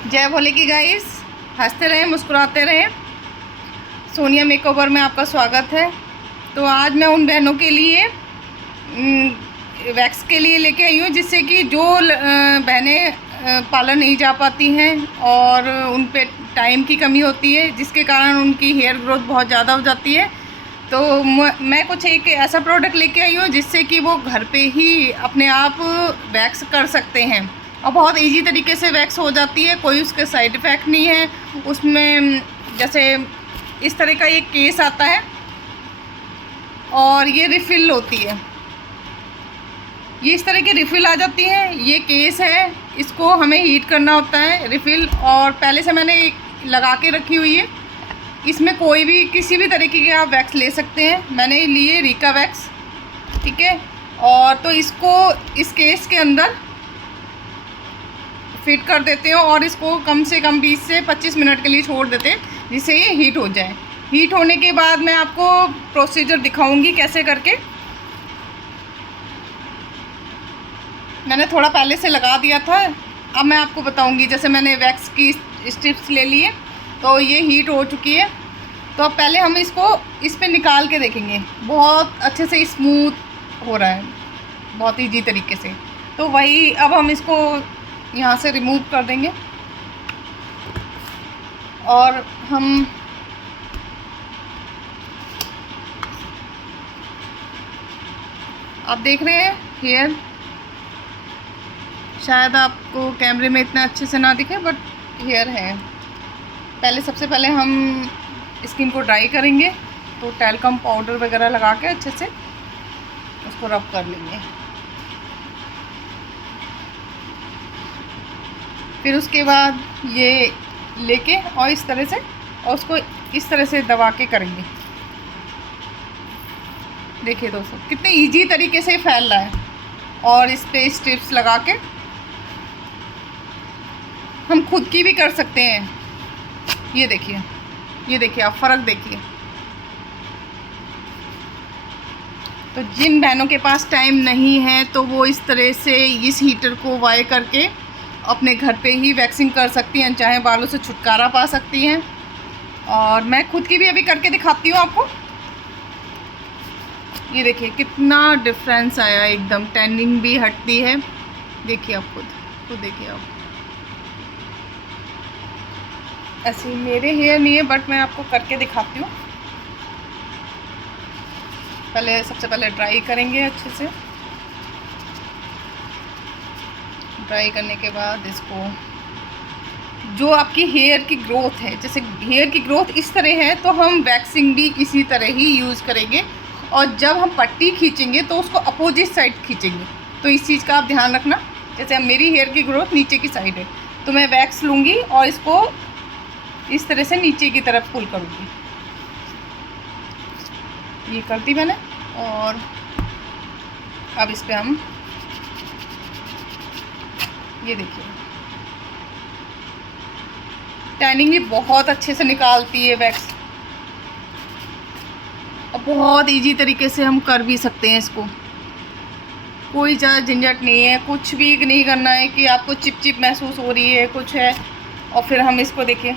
जय भोले की गाइस, हंसते रहें मुस्कुराते रहें। सोनिया मेकओवर में आपका स्वागत है। तो आज मैं उन बहनों के लिए वैक्स के लिए लेके आई हूँ, जिससे कि जो बहनें पार्लर नहीं जा पाती हैं और उन पे टाइम की कमी होती है, जिसके कारण उनकी हेयर ग्रोथ बहुत ज़्यादा हो जाती है। तो मैं कुछ एक ऐसा प्रोडक्ट लेके आई हूँ जिससे कि वो घर पे ही अपने आप वैक्स कर सकते हैं और बहुत इजी तरीके से वैक्स हो जाती है। कोई उसके साइड इफ़ेक्ट नहीं है उसमें। जैसे इस तरह का एक केस आता है और ये रिफ़िल होती है, ये इस तरह की रिफ़िल आ जाती है। ये केस है, इसको हमें हीट करना होता है रिफ़िल, और पहले से मैंने लगा के रखी हुई है। इसमें कोई भी किसी भी तरीके के आप वैक्स ले सकते हैं। मैंने लिए रीका वैक्स, ठीक है। और तो इसको इस केस के अंदर फिट कर देते हैं और इसको कम से कम 20 से 25 मिनट के लिए छोड़ देते हैं, जिससे ये हीट हो जाए। हीट होने के बाद मैं आपको प्रोसीजर दिखाऊंगी कैसे करके। मैंने थोड़ा पहले से लगा दिया था, अब मैं आपको बताऊंगी। जैसे मैंने वैक्स की स्ट्रिप्स ले लिए, तो ये हीट हो चुकी है। तो अब पहले हम इसको इस पे निकाल के देखेंगे। बहुत अच्छे से स्मूथ हो रहा है, बहुत ईजी तरीके से। तो वही अब हम इसको यहाँ से रिमूव कर देंगे और हम आप देख रहे हैं हेयर, शायद आपको कैमरे में इतना अच्छे से ना दिखे, बट हेयर है। पहले सबसे पहले हम स्किन को ड्राई करेंगे, तो टैल्कम पाउडर वगैरह लगा के अच्छे से उसको रब कर लेंगे। फिर उसके बाद ये लेके और इस तरह से, और उसको इस तरह से दबा के करेंगे। देखिए दोस्तों, कितने इजी तरीके से फैल रहा है। और इस पे स्ट्रिप्स लगा के हम खुद की भी कर सकते हैं। ये देखिए, ये देखिए, आप फ़र्क देखिए। तो जिन बहनों के पास टाइम नहीं है, तो वो इस तरह से इस हीटर को वाई करके अपने घर पे ही वैक्सिंग कर सकती हैं, चाहे बालों से छुटकारा पा सकती हैं। और मैं खुद की भी अभी करके दिखाती हूँ आपको। ये देखिए कितना डिफरेंस आया, एकदम टैनिंग भी हटती है। देखिए आप खुद देखिए आप। ऐसे मेरे हेयर नहीं है, बट मैं आपको करके दिखाती हूँ। सबसे पहले ड्राई करेंगे अच्छे से। ड्राई करने के बाद इसको, जो आपकी हेयर की ग्रोथ है, जैसे हेयर की ग्रोथ इस तरह है, तो हम वैक्सिंग भी इसी तरह ही यूज़ करेंगे। और जब हम पट्टी खींचेंगे तो उसको अपोजिट साइड खींचेंगे। तो इस चीज़ का आप ध्यान रखना। जैसे अब मेरी हेयर की ग्रोथ नीचे की साइड है, तो मैं वैक्स लूँगी और इसको इस तरह से नीचे की तरफ पुल करूँगी। ये कर दी मैंने। और अब इस पर हम, ये देखिए, टैनिंग भी बहुत अच्छे से निकालती है वैक्स। और बहुत इजी तरीके से हम कर भी सकते हैं इसको। कोई ज़्यादा झंझट नहीं है, कुछ भी नहीं करना है कि आपको चिप चिप महसूस हो रही है, कुछ है। और फिर हम इसको देखिए,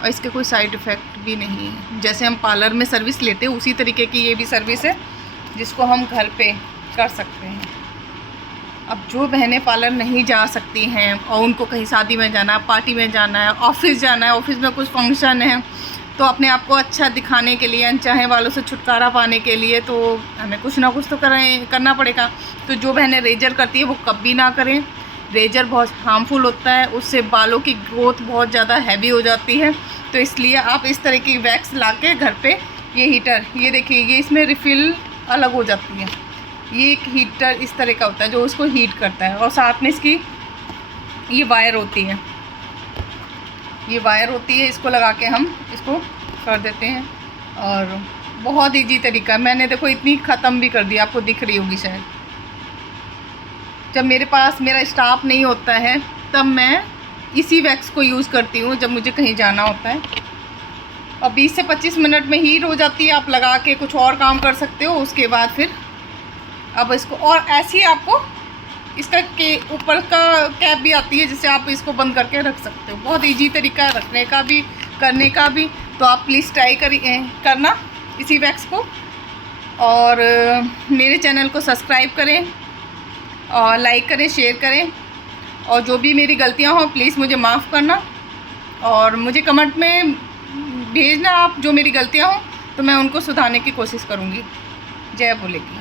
और इसके कोई साइड इफ़ेक्ट भी नहीं है। जैसे हम पार्लर में सर्विस लेते हैं, उसी तरीके की ये भी सर्विस है, जिसको हम घर पे कर सकते हैं। अब जो बहनें पार्लर नहीं जा सकती हैं और उनको कहीं शादी में जाना है, पार्टी में जाना है, ऑफिस जाना है, ऑफिस में कुछ फंक्शन है, तो अपने आप को अच्छा दिखाने के लिए, अनचाहे वालों से छुटकारा पाने के लिए, तो हमें कुछ ना कुछ तो करना पड़ेगा। तो जो बहनें रेजर करती है वो कभी ना करें। रेजर बहुत हार्मफुल होता है, उससे बालों की ग्रोथ बहुत ज़्यादा हैवी हो जाती है। तो इसलिए आप इस तरह की वैक्स ला के घर पे, ये हीटर, ये देखिए, ये इसमें रिफ़िल अलग हो जाती है। ये एक हीटर इस तरह का होता है जो उसको हीट करता है, और साथ में इसकी ये वायर होती है, ये वायर होती है। इसको लगा के हम इसको कर देते हैं। और बहुत इजी तरीका, मैंने देखो इतनी ख़त्म भी कर दी, आपको दिख रही होगी शायद। जब मेरे पास मेरा स्टाफ नहीं होता है, तब मैं इसी वैक्स को यूज़ करती हूँ, जब मुझे कहीं जाना होता है। और 20 से 25 मिनट में हीट हो जाती है। आप लगा के कुछ और काम कर सकते हो। उसके बाद फिर अब इसको, और ऐसे ही आपको इसका के ऊपर का कैप भी आती है, जिससे आप इसको बंद करके रख सकते हो। बहुत इजी तरीका है रखने का भी, करने का भी। तो आप प्लीज़ ट्राई करना इसी वैक्स को, और मेरे चैनल को सब्सक्राइब करें और लाइक करें, शेयर करें, और जो भी मेरी गलतियां हों प्लीज़ मुझे माफ़ करना, और मुझे कमेंट में भेजना आप जो मेरी गलतियां हों, तो मैं उनको सुधारने की कोशिश करूँगी। जय बोले की।